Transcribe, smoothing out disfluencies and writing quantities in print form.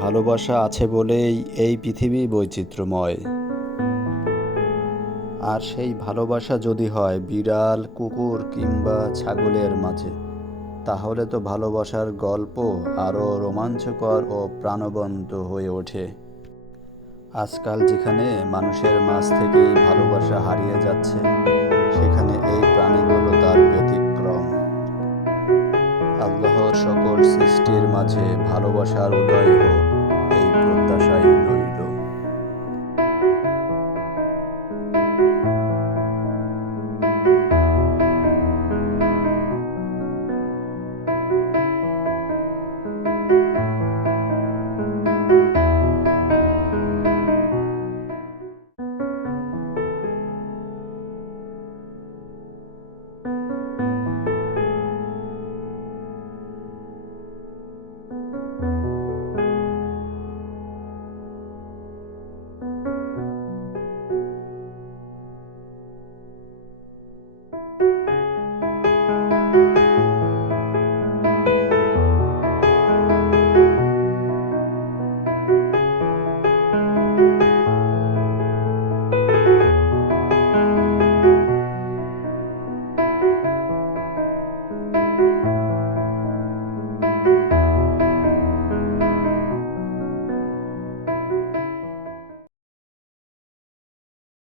ভালোবাসা আছে বলেই এই পৃথিবী বৈচিত্র্যময়। আর সেই ভালোবাসা যদি হয় বিড়াল, কুকুর কিংবা ছাগলের মাঝে, তাহলে তো ভালোবাসার গল্প আরও রোমাঞ্চকর ও প্রাণবন্ত হয়ে ওঠে। আজকাল যেখানে মানুষের মাঝ থেকেই ভালোবাসা হারিয়ে যাচ্ছে, সেখানে এই প্রাণীগুলো তার ব্যতিক্রম। আল্লাহর সকল সৃষ্টির মাঝে ভালোবাসার উদয় হোক, এই প্রত্যাশাই রইল।